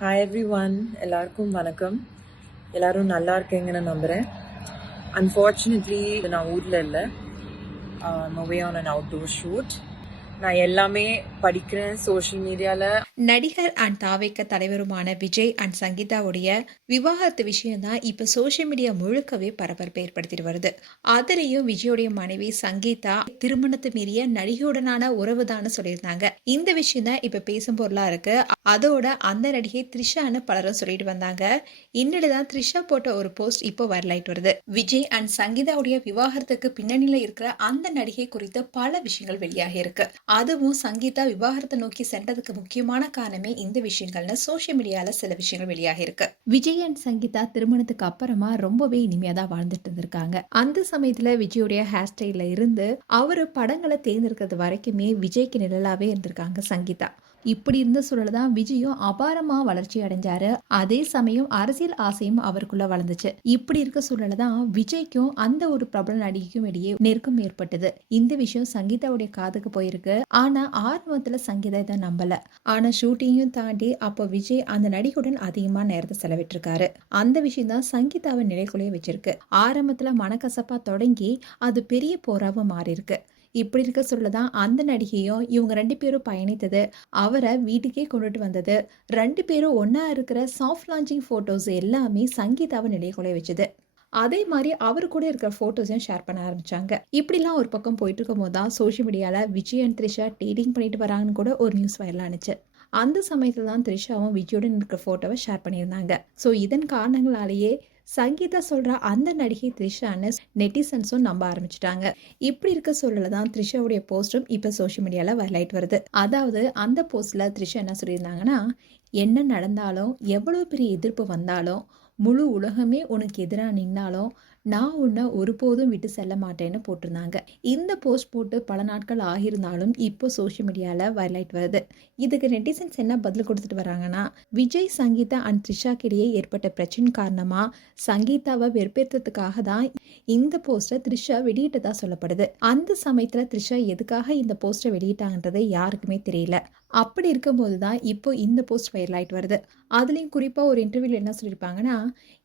Hi every one, எல்லாருக்கும் வணக்கம். எல்லாரும் நல்லா இருக்கீங்கன்னு நம்புகிறேன். அன்ஃபார்ச்சுனேட்லி நான் ஊரில் இல்லை, movie on an outdoor shoot. நான் எல்லாமே படிக்கிறேன் சோஷியல் மீடியாவில். நடிகர் அண்ட் தாவேக்க தலைவருமான விஜய் அண்ட் சங்கீதாவுடைய விவாகரத்து விஷயம் தான் இப்போ சோஷியல் மீடியா முழுக்கவே பரபரப்பை ஏற்படுத்திட்டு வருது. அதுலேயும் விஜயோடைய மனைவி சங்கீதா திருமணத்தை மீறிய நடிகையுடனான உறவு தான் சொல்லியிருந்தாங்க. இந்த விஷயம் தான் இப்போ பேசும் பொருளா இருக்கு. அதோட அந்த நடிகை த்ரிஷான்னு பலரும் சொல்லிட்டு வந்தாங்க. இன்னிடதான் த்ரிஷா போட்ட ஒரு போஸ்ட் இப்போ வைரலாயிட்டு வருது. விஜய் அண்ட் சங்கீதாவுடைய விவாகரத்துக்கு பின்னணியில இருக்கிற அந்த நடிகை குறித்து பல விஷயங்கள் வெளியாகி இருக்கு. அதுவும் சங்கீதா விவாகரத்தை நோக்கி சென்றதுக்கு முக்கியமான காரணமே இந்த விஷயங்கள்னு சோசியல் மீடியால சில விஷயங்கள் வெளியாக இருக்கு. விஜய் அண்ட் சங்கீதா திருமணத்துக்கு அப்புறமா ரொம்பவே இனிமையா தான் வாழ்ந்துட்டு இருந்திருக்காங்க. அந்த சமயத்துல விஜயோடைய ஹேர் ஸ்டைல்ல இருந்து அவரு படங்களை தேர்ந்தெடுக்கிறது வரைக்குமே விஜய்க்கு நிழலாவே இருந்திருக்காங்க சங்கீதா. இப்படி இருந்த சூழல்தான் விஜயும் அபாரமா வளர்ச்சி அடைஞ்சாரு. அதே சமயம் அரசியல் ஆசையும் அவருக்குள்ள வளர்ந்துச்சு. இப்படி இருக்க சூழல்தான் விஜய்க்கும் அந்த ஒரு பிரபல நடிகைக்கும் இடையே நெருக்கம் ஏற்பட்டது. இந்த விஷயம் சங்கீதாவுடைய காதுக்கு போயிருக்கு. ஆனா ஆரம்பத்துல சங்கீதா இதை நம்பல. ஆனா ஷூட்டிங்கையும் தாண்டி அப்போ விஜய் அந்த நடிகையுடன் அதிகமா நேரத்தை செலவிட்டிருக்காரு. அந்த விஷயம் தான் சங்கீதாவை நிலைக்குள்ளேயே வச்சிருக்கு. ஆரம்பத்துல மனக்கசப்பா தொடங்கி அது பெரிய போராவும் மாறி இருக்கு. இப்படி இருக்க சொல்லதான் அந்த நடிகையும் இவங்க 2 பேரும் பயணித்தது, அவரை வீட்டுக்கே கொண்டுட்டு வந்தது, 2 பேரும் ஒன்னா இருக்கிற சாஃப்ட் லான்ச்சிங் போட்டோஸ் எல்லாமே சங்கீதாவை நிலைக்குள்ளே வச்சது. அதே மாதிரி அவரு கூட இருக்கிற போட்டோஸையும் ஷேர் பண்ண ஆரம்பிச்சாங்க. இப்படிலாம் ஒரு பக்கம் போயிட்டு இருக்கும் போது தான் சோஷியல் மீடியால விஜய் அண்ட் த்ரிஷா டேட்டிங் பண்ணிட்டு வராங்கன்னு கூட ஒரு நியூஸ் வைரல் ஆனிச்சு. அந்த சமயத்துல தான் த்ரிஷாவும் விஜயோட இருக்கிற போட்டோவை ஷேர் பண்ணியிருந்தாங்க. ஸோ இதன் காரணங்களாலேயே சங்கீதா சொல்ற அந்த நடிகை த்ரிஷான்னு நெட்டிசன்ஸும் நம்ப ஆரம்பிச்சிட்டாங்க. இப்படி இருக்க சூழல தான் த்ரிஷாவுடைய போஸ்டும் இப்ப சோஷியல் மீடியால வைரலாயிட்டு வருது. அதாவது அந்த போஸ்ட்ல த்ரிஷா என்ன சொல்லியிருந்தாங்கன்னா, என்ன நடந்தாலும் எவ்வளவு பெரிய எதிர்ப்பு வந்தாலும் முழு உலகமே உனக்கு எதிராக நின்னாலும் நான் உன்னை ஒருபோதும் விட்டு செல்ல மாட்டேன்னு போட்டிருந்தாங்க. இந்த போஸ்ட் போட்டு பல நாட்கள் ஆகியிருந்தாலும் இப்போ சோஷியல் மீடியாவில் வைரலாயிட்டு வருது. இதுக்கு நெட்டிசன்ஸ் என்ன பதில் கொடுத்துட்டு வராங்கன்னா, விஜய் சங்கீதா அண்ட் த்ரிஷாக்கு இடையே ஏற்பட்ட பிரச்சனை காரணமாக சங்கீதாவை வெறுப்பேற்றதுக்காக தான் இந்த போஸ்டை த்ரிஷா வெளியிட்டதா சொல்லப்படுது. அந்த சமயத்தில் த்ரிஷா எதுக்காக இந்த போஸ்டை வெளியிட்டாங்கன்றது யாருக்குமே தெரியல. அப்படி இருக்கும்போது தான் இப்போ இந்த போஸ்ட் வைரல் ஆயிட்டு வருது. அதுலேயும் குறிப்பாக ஒரு இன்டர்வியூவில் என்ன சொல்லியிருப்பாங்கன்னா,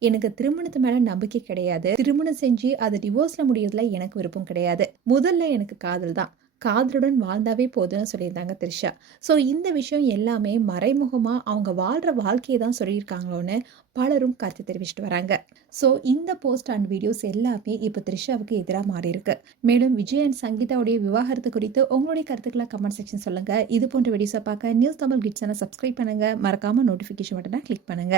எனக்கு திருமணத்து மேலே நம்பிக்கை கிடையாது, திருமணம் செஞ்சு அது டிவோர்ஸில் முடியறதுல எனக்கு விருப்பம் கிடையாது, முதல்ல எனக்கு காதல் தான், காதலுடன் வாழ்ந்தாவே போதும்னு சொல்லியிருந்தாங்க த்ரிஷா. ஸோ இந்த விஷயம் எல்லாமே மறைமுகமாக அவங்க வாழ்கிற வாழ்க்கையை தான் சொல்லியிருக்காங்களோன்னு பலரும் கருத்து தெரிவிச்சுட்டு வராங்க. ஸோ இந்த போஸ்ட் அண்ட் வீடியோஸ் எல்லாமே இப்போ த்ரிஷாவுக்கு எதிராக மாறி இருக்கு. மேலும் விஜய் அண்ட் சங்கீதாவுடைய விவாகரத்து குறித்து உங்களுடைய கருத்துக்களை கமெண்ட் செக்ஷன் சொல்லுங்க. இது போன்ற வீடியோஸை பார்க்க நியூஸ் தமிழ் கிட்ஸனை சப்ஸ்கிரைப் பண்ணுங்க. மறக்காம நோட்டிஃபிகேஷன் பட்டனை கிளிக் பண்ணுங்க.